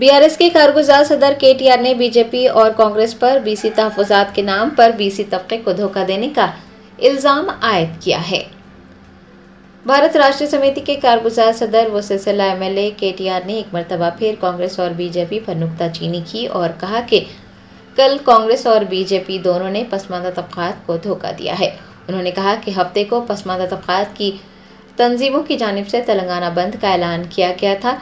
BRS के कारगुजार सदर KTR ने बीजेपी और कांग्रेस पर बीसी तहफ़्फ़ुज़ात के नाम पर बीसी तबके को धोखा देने का इल्जाम आयद किया है। भारत राष्ट्रीय समिति के कारगुजार सदर व सिलसिला एमएलए केटीआर ने एक मरतबा फिर कांग्रेस और बीजेपी पर नुक्ताचीनी की और कहा कि कल कांग्रेस और बीजेपी दोनों ने पसमानदा तबक़ात को धोखा दिया है। उन्होंने कहा कि हफ्ते को पसमानदा तबक़ात की तंजीमों की जानिब से तेलंगाना बंद का ऐलान किया गया था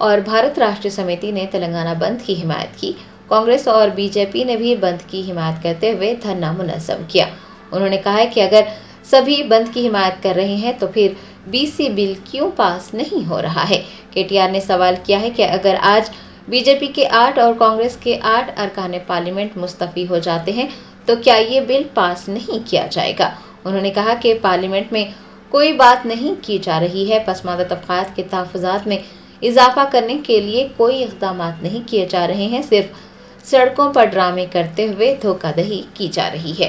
और भारत राष्ट्रीय समिति ने तेलंगाना बंद की हिमायत की। कांग्रेस और बीजेपी ने भी बंद की हिमायत करते हुए धरना मुनज़्ज़म किया। उन्होंने कहा कि अगर सभी बंद की हिमायत कर रहे हैं तो फिर बीसी बिल क्यों पास नहीं हो रहा है। केटीआर ने सवाल किया है कि अगर आज बीजेपी के 8 और कांग्रेस के 8 अरकान पार्लियामेंट मुस्तफ़ी हो जाते हैं तो क्या ये बिल पास नहीं किया जाएगा। उन्होंने कहा कि पार्लियामेंट में कोई बात नहीं की जा रही है, पसमानदा तबक़ात के तहफ़्फ़ुज़ात में इजाफा करने के लिए कोई इक़दाम नहीं किए जा रहे हैं, सिर्फ सड़कों पर ड्रामे करते हुए धोखाधड़ी की जा रही है।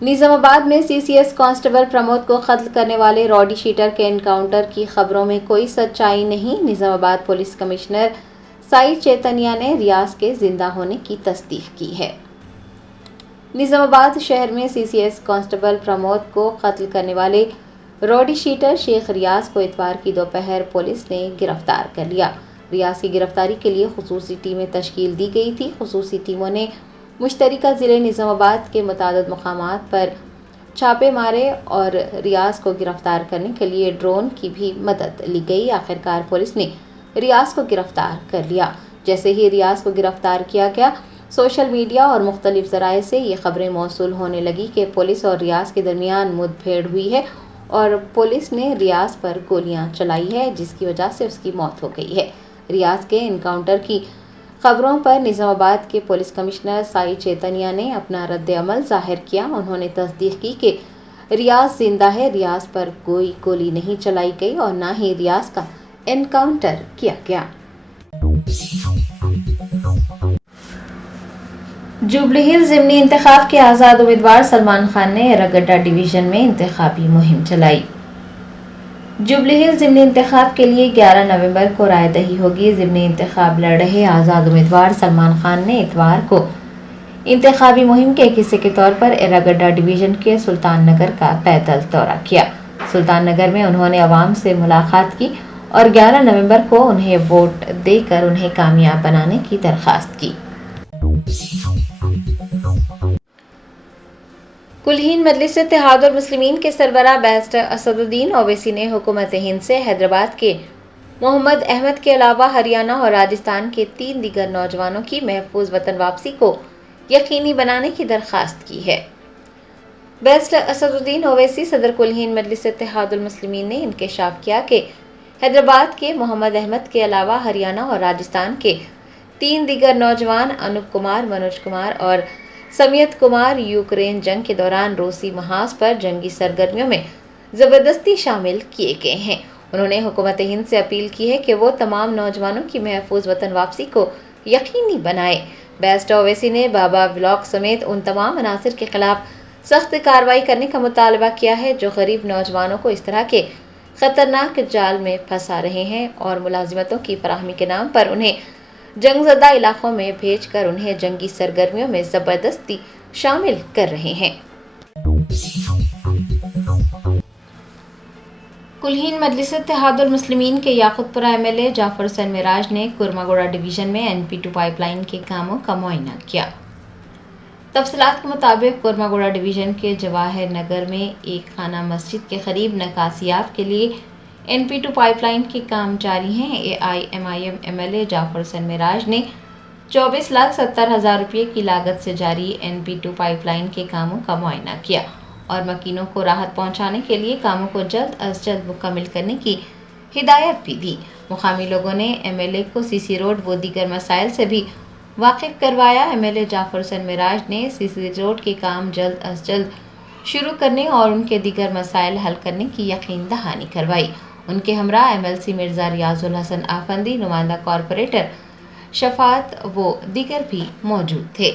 निजामाबाद में सीसीएस कांस्टेबल प्रमोद को कत्ल करने वाले रॉडी शीटर के एनकाउंटर की खबरों में कोई सच्चाई नहीं। निजामाबाद पुलिस कमिश्नर साई चैतन्या ने रियाज के जिंदा होने की तस्दीक की है। निजामाबाद शहर में सीसीएस कांस्टेबल प्रमोद को कत्ल करने वाले रॉडी शीटर शेख रियाज को इतवार की दोपहर पुलिस ने गिरफ्तार कर लिया। रियाज की गिरफ्तारी के लिए खुसूसी टीमें तश्कील दी गई थी। खुसूसी टीमों ने मुश्तरिका ज़िले निज़ामाबाद के मुतादिद मकामात पर छापे मारे और रियाज को गिरफ्तार करने के लिए ड्रोन की भी मदद ली गई। आखिरकार पुलिस ने रियाज को गिरफ्तार कर लिया। जैसे ही रियाज को गिरफ्तार किया गया, सोशल मीडिया और मुख्तलिफ ज़राए से ये खबरें मौसूल होने लगी कि पुलिस और रियाज के दरमियान मुठभेड़ हुई है और पुलिस ने रियाज पर गोलियां चलाई है, जिसकी वजह से उसकी मौत हो गई है। रियाज के एनकाउंटर की खबरों पर निज़ामाबाद के पुलिस कमिश्नर साई चैतन्या ने अपना रद्द अमल जाहिर किया। उन्होंने तस्दीक की कि रियाज जिंदा है, रियाज पर कोई गोली नहीं चलाई गई और ना ही रियाज का एनकाउंटर किया गया। जुबली हिल्स ज़िमनी इंतखाब के आज़ाद उम्मीदवार सलमान खान ने एरागड्डा डिवीज़न में इंतखाबी मुहिम चलाई। जुबली हिल्स ज़िमनी इंतखाब के लिए 11 नवंबर को रायदही होगी। ज़िमनी इंतखाब लड़ रहे आज़ाद उम्मीदवार सलमान खान ने इतवार को इंतखाबी मुहिम के एक हिस्से के तौर पर एरागड्डा डिवीज़न के सुल्तान नगर का पैदल दौरा किया। सुल्तान नगर में उन्होंने अवाम से मुलाकात की और 11 नवंबर को उन्हें वोट देकर उन्हें कामयाब बनाने की दरख्वास्त की। कुलहीन मजलिस इत्तेहादुल मुस्लिमीन के सरबराह बैरिस्टर असदुद्दीन ओवैसी ने हुकूमत हिंद से हैदराबाद के मोहम्मद अहमद के अलावा हरियाणा और राजस्थान के 3 दीगर नौजवानों की महफूज वतन वापसी को यकीनी बनाने की दरख्वास्त की है। बैरिस्टर असदुद्दीन ओवैसी सदर कुलहीन मजलिस इत्तेहादुल मुस्लिमीन ने इंकशाफ किया कि हैदराबाद के मोहम्मद अहमद के अलावा हरियाणा और राजस्थान के 3 दीगर नौजवान अनूप कुमार, मनोज कुमार और समियत कुमार यूक्रेन जंग के दौरान रूसी महाज पर जंगी सरगर्मियों में ज़बरदस्ती शामिल किए गए हैं। उन्होंने हुकूमत हिंद से अपील की है कि वो तमाम नौजवानों की महफूज वतन वापसी को यकीनी बनाए। बैरिस्टर ओवैसी ने बाबा ब्लॉक समेत उन तमाम अनासिर के खिलाफ सख्त कार्रवाई करने का मुतालबा किया है जो गरीब नौजवानों को इस तरह के खतरनाक जाल में फंसा रहे हैं और मुलाजिमतों की फराहमी के नाम पर उन्हें जंगज़दा इलाकों में भेजकर उन्हें जंगी सरगर्मियों में ज़बरदस्ती शामिल कर रहे हैं। कुलहीन मजलिस इत्तेहादुल मुस्लिमीन के याकुतपुरा एमएलए जाफर हुसैन मिराज ने कुरमागोड़ा डिवीज़न में NP2 पाइपलाइन के कामों का मुआयना किया। तफसीलात के मुताबिक कुरमागोड़ा डिवीज़न के जवाहर नगर में एक खाना मस्जिद के करीब नकासियाब के लिए NP2 पाइपलाइन के काम जारी हैं। AIMIM एमएलए जाफर हुसैन मिराज ने 24,70,000 रुपये की लागत से जारी NP2 पाइपलाइन के कामों का मुआयना किया और मकीनों को राहत पहुंचाने के लिए कामों को जल्द अज जल्द मुकम्मल करने की हिदायत भी दी। मुकामी लोगों ने MLA को CC रोड व दीगर मसाइल से भी वाकिफ करवाया। MLA जाफर हुसैन मिराज ने CC रोड के काम जल्द अज जल्द शुरू करने और उनके दीगर मसाइल हल करने की यकीन दहानी करवाई। उनके हमरा MLC मिर्ज़ा रियाजुल हसन आफंदी, नुमाइंदा कॉरपोरेटर शफात वो दीगर भी मौजूद थे।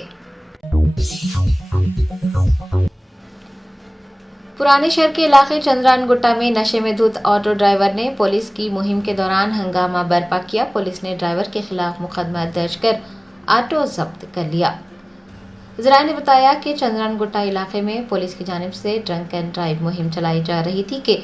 पुराने शहर के इलाके चंद्रान गुट्टा में नशे में धुत ऑटो ड्राइवर ने पुलिस की मुहिम के दौरान हंगामा बर्पा किया। पुलिस ने ड्राइवर के खिलाफ मुकदमा दर्ज कर ऑटो जब्त कर लिया। ज़राए ने बताया कि चंद्रान गुट्टा इलाके में पुलिस की जानिब से ड्रंक एंड ड्राइव मुहिम चलाई जा रही थी कि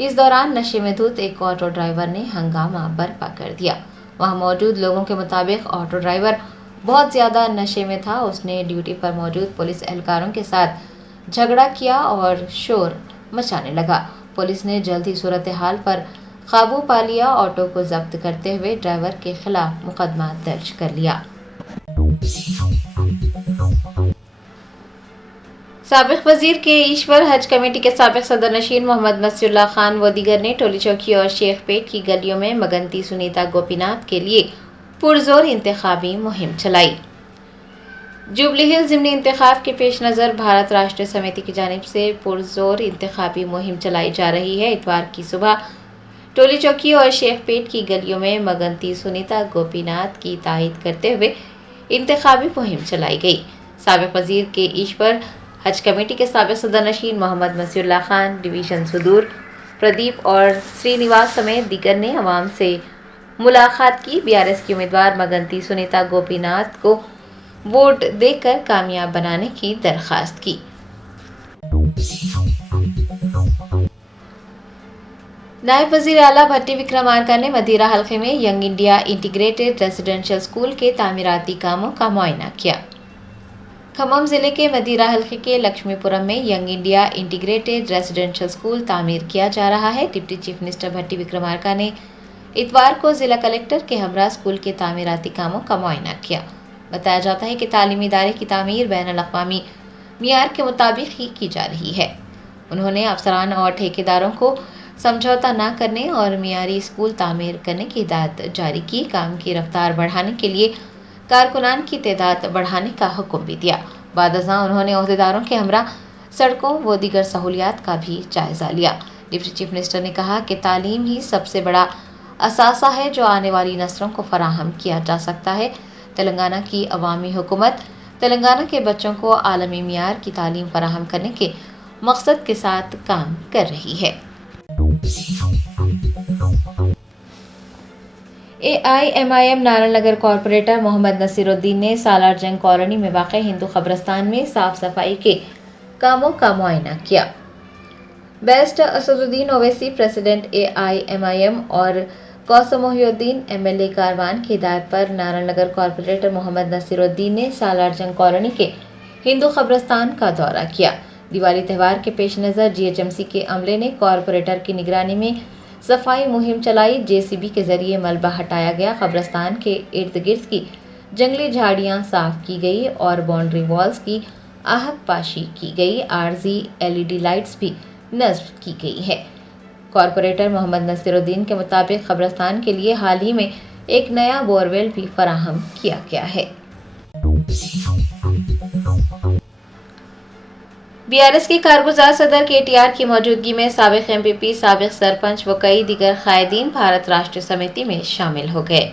इस दौरान नशे में धुत एक ऑटो ड्राइवर ने हंगामा बर्पा कर दिया। वहां मौजूद लोगों के मुताबिक ऑटो ड्राइवर बहुत ज्यादा नशे में था। उसने ड्यूटी पर मौजूद पुलिस एहलकारों के साथ झगड़ा किया और शोर मचाने लगा। पुलिस ने जल्द ही सूरत हाल पर काबू पा लिया। ऑटो को जब्त करते हुए ड्राइवर के खिलाफ मुकदमा दर्ज कर लिया। साबिक वजीर के ईश्वर, हज कमेटी के साबिक सदर नशीन मोहम्मद मसीउल्लाह खान व दीगर ने टोली चौकी और शेख पेट की गलियों में मगनती सुनीता गोपीनाथ के लिए पुरजोर इंतखाबी मुहिम चलाई। जुबली हिल्स ज़िमनी इंतखाब के पेश नज़र भारत राष्ट्रीय समिति की जानिब से पुरजोर इंतखाबी मुहिम चलाई जा रही है। इतवार की सुबह टोली चौकी और शेख पेट की गलियों में मगनती सुनीता गोपीनाथ की तायद करते हुए इंतखाबी मुहिम चलाई गई। साबिक वजीर के ईश्वर, हज कमेटी के साबिक सदर नशीन मोहम्मद मसीउल्लाह खान, डिवीज़न सुदूर प्रदीप और श्रीनिवास समेत दीगर ने अवाम से मुलाकात की। बीआरएस की उम्मीदवार मगनती सुनीता गोपीनाथ को वोट देकर कामयाब बनाने की दरख्वास्त की। नायब वज़ीर आला भट्टी विक्रमार्का ने मदीरा हल्के में young India integrated residential school के तामीराती कामों का मुआयना किया। खम्मम जिले के मदीरा हल्के के लक्ष्मीपुरम में young India integrated residential school तामीर किया जा रहा है। डिप्टी चीफ मिनिस्टर भट्टी विक्रमार्का ने इतवार को जिला कलेक्टर के हमरा स्कूल के तामीराती कामों का मुआयना किया। बताया जाता है कि तालीमी इदारे की तामीर बैनुल-अक़वामी मियार के मुताबिक ही की जा रही है। उन्होंने अफसरान और ठेकेदारों को समझौता न करने और मियारी स्कूल तामीर करने की हिदायत जारी की। काम की रफ्तार बढ़ाने के लिए कारकुनान की तादाद बढ़ाने का हुक्म भी दिया। बाद अज़ां उन्होंने ओहदेदारों के हमरा सड़कों व दीगर सहूलियात का भी जायजा लिया। डिप्टी चीफ मिनिस्टर ने कहा कि तालीम ही सबसे बड़ा असासा है जो आने वाली नस्लों को फराहम किया जा सकता है। तेलंगाना की अवामी हुकूमत तेलंगाना के बच्चों को आलमी मियार की तालीम फराहम करने के मकसद के साथ काम कर रही है। AIMIM नारायण नगर कॉरपोरेटर मोहम्मद नसीरुद्दीन ने सालार जंग कॉलोनी में वाक़ हिंदू कब्रिस्तान में साफ सफाई के कामों का मुआयना किया। Barrister Asaduddin Owaisi, president AIMIM और कौसम मोहिउद्दीन MLA कारवान की हिदायत पर नारायण नगर कॉरपोरेटर मोहम्मद नसीरुद्दीन ने सालार जंग कॉलोनी के हिंदू कब्रिस्तान का दौरा किया। दिवाली त्यौहार के पेश नज़र GHMC के अमले ने कॉरपोरेटर की निगरानी में सफाई मुहिम चलाई। JCB के जरिए मलबा हटाया गया। कब्रिस्तान के इर्द गिर्द की जंगली झाड़ियाँ साफ की गई और बाउंड्री वॉल्स की आहक पाशी की गई। आरजी LED लाइट्स भी नस्ब की गई है। कॉरपोरेटर मोहम्मद नसीरुद्दीन के मुताबिक कब्रिस्तान के लिए हाल ही में एक नया बोरवेल भी फराहम किया गया है। BRS के कारगुजार सदर KTR की मौजूदगी में साबिक MPP, साबिक सरपंच व कई दीगर कायदीन भारत राष्ट्रीय समिति में शामिल हो गए।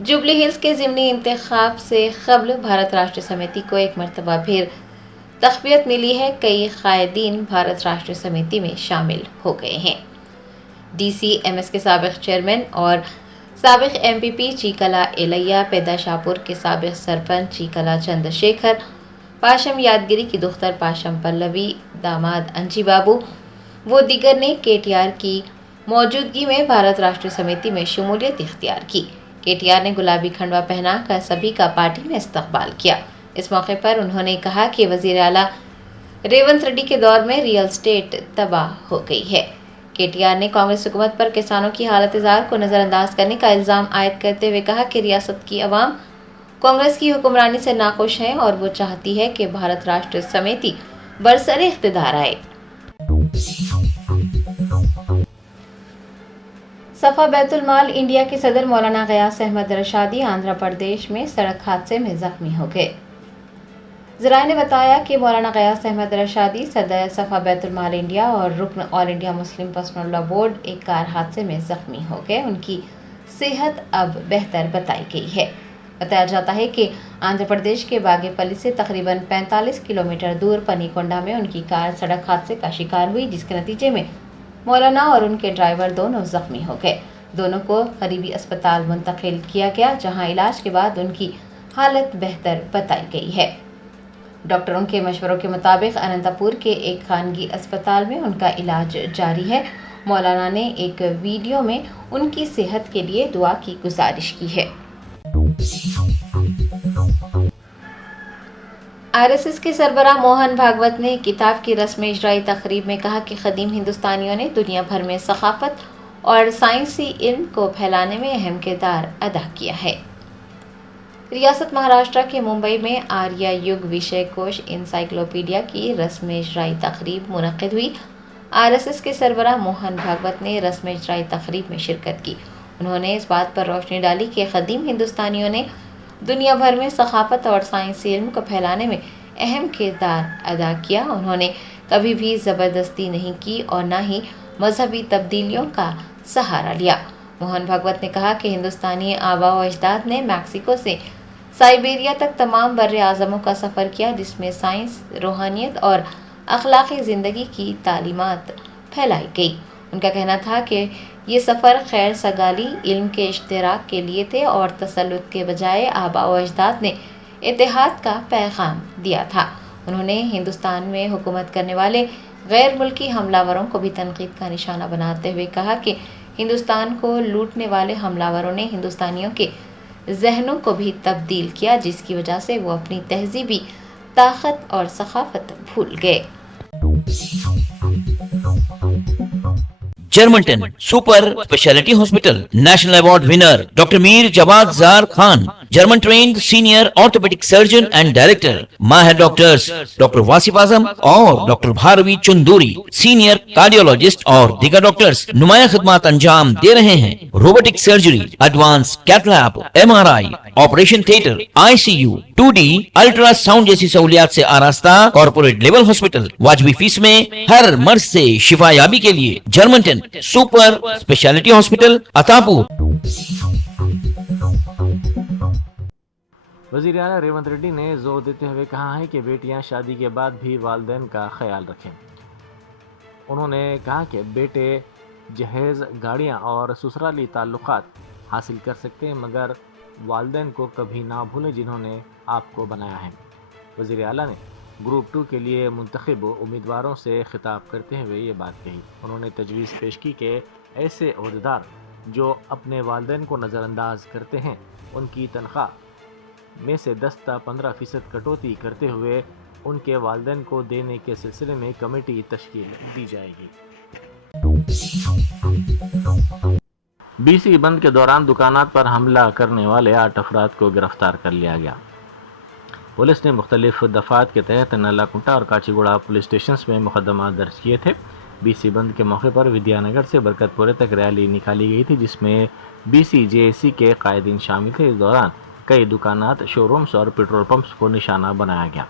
जुबली हिल्स के ज़िमनी इंतखाब से कबल भारत राष्ट्रीय समिति को एक मरतबा फिर तक़वियत मिली है। कई कायदीन भारत राष्ट्रीय समिति में शामिल हो गए हैं। DCMS के साबिक चेयरमैन और साबिक MPP चीकला एलैया, पैदा शाहपुर के साबिक सरपंच चीकला चंद्रशेखर, पाशम यादगिरी की दुख्तर पाशम पल्लवी, दामाद अंजी बाबू वो दीगर ने KTR की मौजूदगी में भारत राष्ट्रीय समिति में शमूलियत इख्तियार की। KTR ने गुलाबी खंडवा पहना कर सभी का पार्टी में इस्तकबाल किया। इस मौके पर उन्होंने कहा कि वज़ीर आला रेवंत रेड्डी के दौर में रियल एस्टेट तबाह हो गई है। KTR ने कांग्रेस हुकूमत पर किसानों की हालत-ए-ज़ार को नज़रअंदाज करने का इल्ज़ाम आयद करते हुए कहा कि रियासत की अवाम कांग्रेस की हुक्मरानी से नाखुश है और वो चाहती है कि भारत राष्ट्रीय समिति बरसरे इख्तिदार आए। सफा बैतुल माल इंडिया के सदर मौलाना गयास अहमद रशादी आंध्र प्रदेश में सड़क हादसे में जख्मी हो गए। ज़राए ने बताया कि मौलाना गयास अहमद रशादी, सदर सफा बैतुल माल इंडिया और रुकन all India Muslim personal law board एक कार हादसे में जख्मी हो गए। उनकी सेहत अब बेहतर बताई गई है। بتایا جاتا ہے کہ آندھرا پردیش کے باگے پلی سے تقریباً 45 کلومیٹر دور پنیکونڈا میں ان کی کار سڑک حادثے کا شکار ہوئی، جس کے نتیجے میں مولانا اور ان کے ڈرائیور دونوں زخمی ہو گئے۔ دونوں کو قریبی اسپتال منتقل کیا گیا، جہاں علاج کے بعد ان کی حالت بہتر بتائی گئی ہے۔ ڈاکٹروں کے مشوروں کے مطابق اننتا پور کے ایک خانگی اسپتال میں ان کا علاج جاری ہے۔ مولانا نے ایک ویڈیو میں ان کی صحت کے لیے دعا کی گزارش کی ہے۔ RSS کے سربراہ موہن بھاگوت نے کتاب کی رسم اجرائی تقریب میں کہا کہ قدیم ہندوستانیوں نے دنیا بھر میں ثقافت اور سائنسی علم کو پھیلانے میں اہم کردار ادا کیا ہے۔ ریاست مہاراشٹر کے ممبئی میں آریہ یگ وشے کوش انسائکلوپیڈیا کی رسم اجرائی تقریب منعقد ہوئی۔ RSS کے سربراہ موہن بھاگوت نے رسم اجرائی تقریب میں شرکت کی۔ انہوں نے اس بات پر روشنی ڈالی کہ قدیم ہندوستانیوں نے دنیا بھر میں ثقافت اور سائنسی علم کو پھیلانے میں اہم کردار ادا کیا۔ انہوں نے کبھی بھی زبردستی نہیں کی اور نہ ہی مذہبی تبدیلیوں کا سہارا لیا۔ موہن بھاگوت نے کہا کہ ہندوستانی آباء و اجداد نے میکسیکو سے سائبیریا تک تمام بر اعظموں کا سفر کیا، جس میں سائنس، روحانیت اور اخلاقی زندگی کی تعلیمات پھیلائی گئی۔ ان کا کہنا تھا کہ یہ سفر خیر سگالی، علم کے اشتراک کے لیے تھے اور تسلط کے بجائے آباء و اجداد نے اتحاد کا پیغام دیا تھا۔ انہوں نے ہندوستان میں حکومت کرنے والے غیر ملکی حملہ وروں کو بھی تنقید کا نشانہ بناتے ہوئے کہا کہ ہندوستان کو لوٹنے والے حملہ وروں نے ہندوستانیوں کے ذہنوں کو بھی تبدیل کیا، جس کی وجہ سے وہ اپنی تہذیبی طاقت اور ثقافت بھول گئے۔ جرمنٹن super speciality hospital national award winner doctor Mir Jawad Zar Khan, German trained senior orthopaedic surgeon and director, ماہر ڈاکٹرز ڈاکٹر واصف اعظم اور doctor Bharvi Chanduri, senior cardiologist اور دیگر ڈاکٹرز نمایاں خدمات انجام دے رہے ہیں۔ Robotic surgery, advance cath lab, MRI، operation theatre, ICU، 2D ultrasound جیسی سہولیات سے آراستہ کارپوریٹ لیول ہاسپٹل، واجبی فیس میں ہر مرض سے شفا یابی کے لیے جرمنٹن سپر اسپیشلٹی ہاسپٹل عطاپور۔ وزیر اعلیٰ ریونت ریڈی نے زور دیتے ہوئے کہا ہے کہ بیٹیاں شادی کے بعد بھی والدین کا خیال رکھیں۔ انہوں نے کہا کہ بیٹے جہیز، گاڑیاں اور سسرالی تعلقات حاصل کر سکتے ہیں، مگر والدین کو کبھی نہ بھولیں جنہوں نے آپ کو بنایا ہے۔ وزیر اعلیٰ نے گروپ 2 کے لیے منتخب امیدواروں سے خطاب کرتے ہوئے یہ بات کہی۔ انہوں نے تجویز پیش کی کہ ایسے عہدیدار جو اپنے والدین کو نظر انداز کرتے ہیں، ان کی تنخواہ میں سے 10 تا 15% کٹوتی کرتے ہوئے ان کے والدین کو دینے کے سلسلے میں کمیٹی تشکیل دی جائے گی۔ BC بند کے دوران دکانات پر حملہ کرنے والے 8 افراد کو گرفتار کر لیا گیا۔ پولیس نے مختلف دفعات کے تحت نلا کنٹا اور کاچی گوڑا پولیس اسٹیشنز میں مقدمات درج کیے تھے۔ BC بند کے موقع پر ودیا نگر سے برکت پورے تک ریلی نکالی گئی تھی، جس میں BC JAC کے قائدین شامل تھے۔ اس دوران کئی دکانات، شو رومز اور پیٹرول پمپس کو نشانہ بنایا گیا۔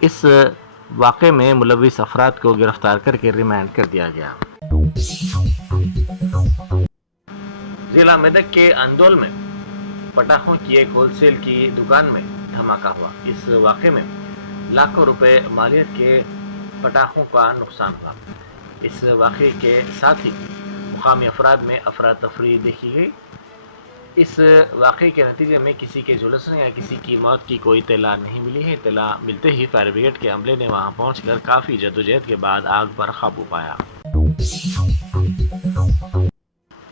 اس واقعے میں ملوث افراد کو گرفتار کر کے ریمانڈ کر دیا گیا۔ ضلع میدک کے اندول میں پٹاخوں کی ایک ہول سیل کی دکان میں دھماکہ ہوا۔ اس واقعے میں لاکھوں روپے مالیت کے پٹاخوں کا نقصان ہوا۔ اس واقعے کے ساتھ ہی مقامی افراد میں افراتفری دیکھی گئی۔ اس واقعے کے نتیجے میں کسی کے جھلسنے یا کسی کی موت کی کوئی اطلاع نہیں ملی ہے۔ اطلاع ملتے ہی فائر بریگیڈ کے عملے نے وہاں پہنچ کر کافی جدوجہد کے بعد آگ پر قابو پایا۔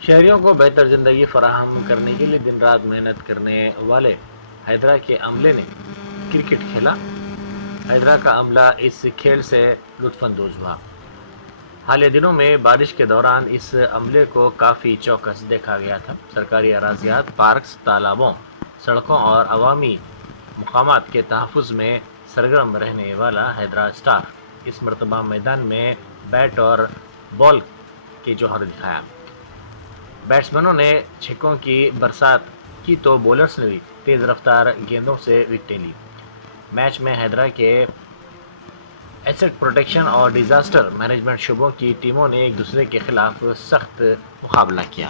شہریوں کو بہتر زندگی فراہم کرنے کے لیے دن رات محنت کرنے والے حیدرا کے عملے نے کرکٹ کھیلا۔ حیدرا کا عملہ اس کھیل سے لطف اندوز ہوا۔ حالیہ دنوں میں بارش کے دوران اس عملے کو کافی چوکس دیکھا گیا تھا۔ سرکاری اراضیات، پارکس، تالابوں، سڑکوں اور عوامی مقامات کے تحفظ میں سرگرم رہنے والا حیدرا اسٹاف اس مرتبہ میدان میں بیٹ اور بال کے جوہر دکھایا۔ بیٹسمینوں نے چھکوں کی برسات کی تو بولرز نے بھی تیز رفتار گیندوں سے وکٹیں لی۔ میچ میں حیدرا کے ایسٹ پروٹیکشن اور ڈیزاسٹر مینجمنٹ شعبوں کی ٹیموں نے ایک دوسرے کے خلاف سخت مقابلہ کیا۔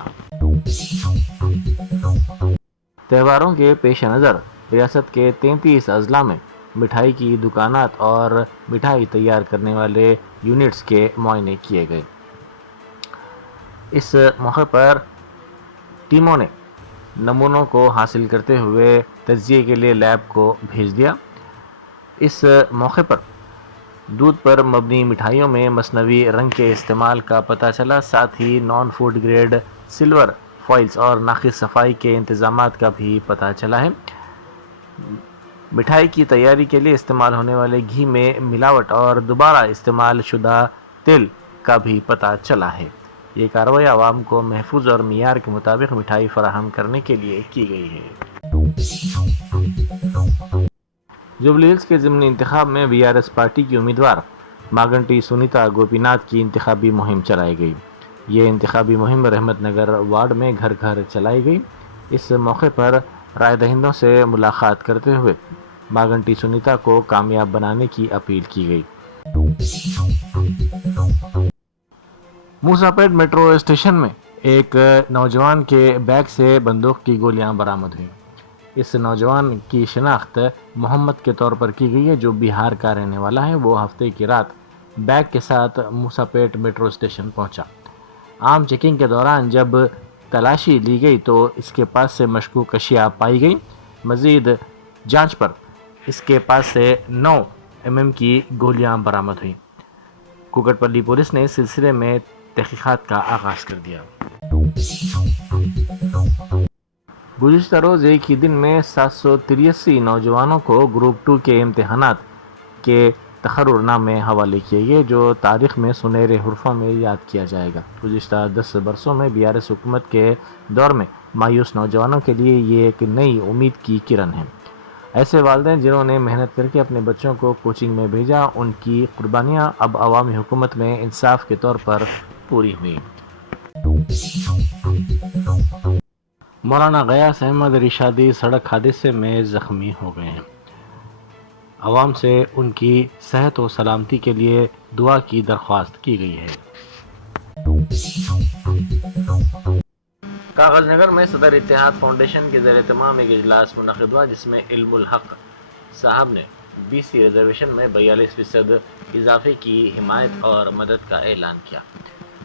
تہواروں کے پیش نظر ریاست کے 33 اضلاع میں مٹھائی کی دکانات اور مٹھائی تیار کرنے والے یونٹس کے معائنے کیے گئے۔ اس موقع پر ٹیموں نے نمونوں کو حاصل کرتے ہوئے تجزیے کے لیے لیب کو بھیج دیا۔ اس موقع پر دودھ پر مبنی مٹھائیوں میں مصنوعی رنگ کے استعمال کا پتہ چلا، ساتھ ہی نان فوڈ گریڈ سلور فوائلز اور ناقص صفائی کے انتظامات کا بھی پتہ چلا ہے۔ مٹھائی کی تیاری کے لیے استعمال ہونے والے گھی میں ملاوٹ اور دوبارہ استعمال شدہ تیل کا بھی پتہ چلا ہے۔ یہ کارروائی عوام کو محفوظ اور معیار کے مطابق مٹھائی فراہم کرنے کے لیے کی گئی ہے۔ جوبلی ہلز کے ضمنی انتخاب میں BRS پارٹی کی امیدوار ماگنٹی سنیتا گوپی ناتھ کی انتخابی مہم چلائی گئی۔ یہ انتخابی مہم رحمت نگر وارڈ میں گھر گھر چلائی گئی۔ اس موقع پر رائے دہندوں سے ملاقات کرتے ہوئے ماگنٹی سنیتا کو کامیاب بنانے کی اپیل کی گئی۔ موسیٰ پیٹ میٹرو اسٹیشن میں ایک نوجوان کے بیگ سے بندوق کی گولیاں برآمد ہوئیں۔ اس نوجوان کی شناخت محمد کے طور پر کی گئی ہے، جو بہار کا رہنے والا ہے۔ وہ ہفتے کی رات بیگ کے ساتھ موسیٰ پیٹ میٹرو اسٹیشن پہنچا۔ عام چیکنگ کے دوران جب تلاشی لی گئی تو اس کے پاس سے مشکوک اشیاء پائی گئی۔ مزید جانچ پر اس کے پاس سے 9 mm کی گولیاں برآمد ہوئیں۔ کوکٹ پلی پولیس نے اس سلسلے میں تحقیقات کا آغاز کر دیا۔ گزشتہ روز ایک ہی دن میں 783 نوجوانوں کو گروپ 2 کے امتحانات کے تقرر نامے حوالے کیے گئے، جو تاریخ میں سنہرے حروفوں میں یاد کیا جائے گا۔ گزشتہ 10 برسوں میں BRS حکومت کے دور میں مایوس نوجوانوں کے لیے یہ ایک نئی امید کی کرن ہے۔ ایسے والدین جنہوں نے محنت کر کے اپنے بچوں کو کوچنگ میں بھیجا، ان کی قربانیاں اب عوامی حکومت میں انصاف کے طور پر پوری ہوئی۔ مولانا غیاث احمد رشادی سڑک حادثے میں زخمی ہو گئے ہیں۔ عوام سے ان کی صحت و سلامتی کے لیے دعا کی درخواست کی گئی ہے۔ کاغذ نگر میں صدر اتحاد فاؤنڈیشن کے زیر اہتمام ایک اجلاس منعقد ہوا، جس میں علم الحق صاحب نے BC ریزرویشن میں 42% اضافے کی حمایت اور مدد کا اعلان کیا۔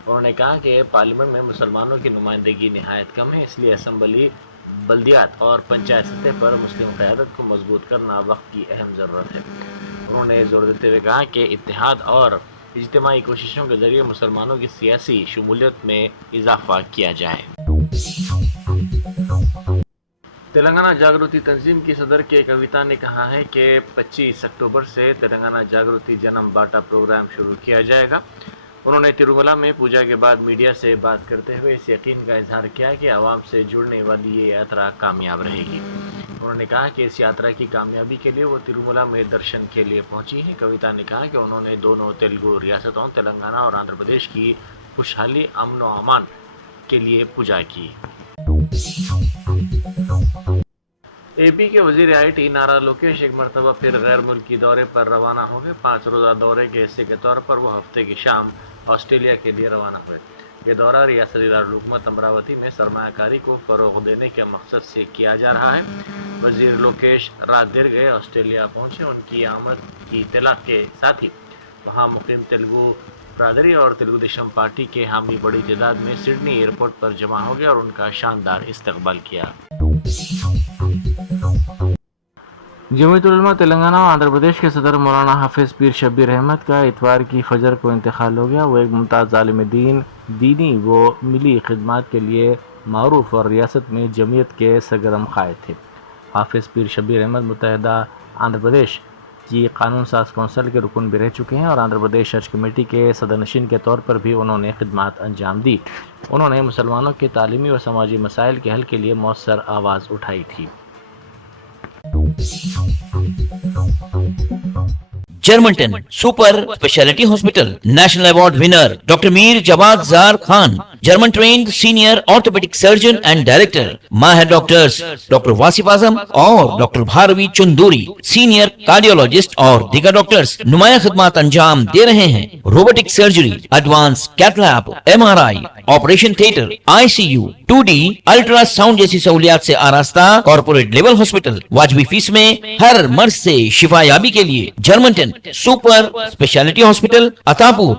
انہوں نے کہا کہ پارلیمنٹ میں مسلمانوں کی نمائندگی نہایت کم ہے، اس لیے اسمبلی، بلدیات اور پنچایت سطح پر مسلم قیادت کو مضبوط کرنا وقت کی اہم ضرورت ہے۔ انہوں نے زور دیتے ہوئے کہا کہ اتحاد اور اجتماعی کوششوں کے ذریعے مسلمانوں کی سیاسی شمولیت میں اضافہ کیا جائے۔ تلنگانہ جاگرتی تنظیم کی صدر کے کویتا نے کہا ہے کہ 25 اکتوبر سے تلنگانہ جاگرتی جنم باٹا پروگرام شروع کیا جائے گا۔ انہوں نے تروملا میں پوجا کے بعد میڈیا سے بات کرتے ہوئے اس یقین کا اظہار کیا کہ عوام سے جڑنے والی یہ یاترا کامیاب رہے گی۔ انہوں نے کہا کہ اس یاترا کی کامیابی کے لیے وہ تروملا میں درشن کے لیے پہنچی ہیں۔ کویتا نے کہا کہ انہوں نے دونوں تیلگو ریاستوں تلنگانہ اور آندھرا پردیش کی خوشحالی، امن و امان کے لیے پوجا کی۔ AP کے وزیر IT نارا لوکیش ایک مرتبہ پھر غیر ملکی دورے پر روانہ ہو گئے۔ 5 روزہ دورے کے حصے کے طور پر وہ ہفتے کی شام آسٹریلیا کے لیے روانہ ہوئے۔ یہ دورہ ریاستی دارالحکومت امراوتی میں سرمایہ کاری کو فروغ دینے کے مقصد سے کیا جا رہا ہے۔ وزیر لوکیش رات دیر گئے آسٹریلیا پہنچے۔ ان کی آمد کی اطلاع کے ساتھ ہی وہاں مقیم تیلگو برادری اور تیلگو دیشم پارٹی کے حامی بڑی تعداد میں سڈنی ایئرپورٹ پر جمع ہو گئے اور ان کا شاندار استقبال کیا۔ جمعیت العلماء تلنگانہ اور آندھرا پردیش کے صدر مولانا حافظ پیر شبیر احمد کا اتوار کی فجر کو انتقال ہو گیا۔ وہ ایک ممتاز عالم دین، دینی و ملی خدمات کے لیے معروف اور ریاست میں جمعیت کے سرگرم قائد تھے۔ حافظ پیر شبیر احمد متحدہ آندھرا پردیش کی قانون ساز کونسل کے رکن بھی رہ چکے ہیں اور آندھرا پردیش چرچ کمیٹی کے صدر نشین کے طور پر بھی انہوں نے خدمات انجام دی۔ انہوں نے مسلمانوں کے تعلیمی و سماجی مسائل کے حل کے لیے مؤثر آواز اٹھائی تھی۔ جرمنٹن super speciality hospital national award winner doctor Mir Jawad Zar Khan German trained senior orthopaedic surgeon and director ماہر ڈاکٹرز ڈاکٹر واصف اعظم اور doctor Bharvi Chanduri senior cardiologist اور دیگر ڈاکٹرز نمایاں خدمات انجام دے رہے ہیں. Robotic surgery, advance cath lab, MRI، operation theatre, ICU، 2D ultrasound جیسی سہولیات سے آراستہ کارپوریٹ لیول ہاسپٹل. واجبی فیس میں ہر مرض سے شفا یابی کے لیے German 10 super speciality hospital Attapur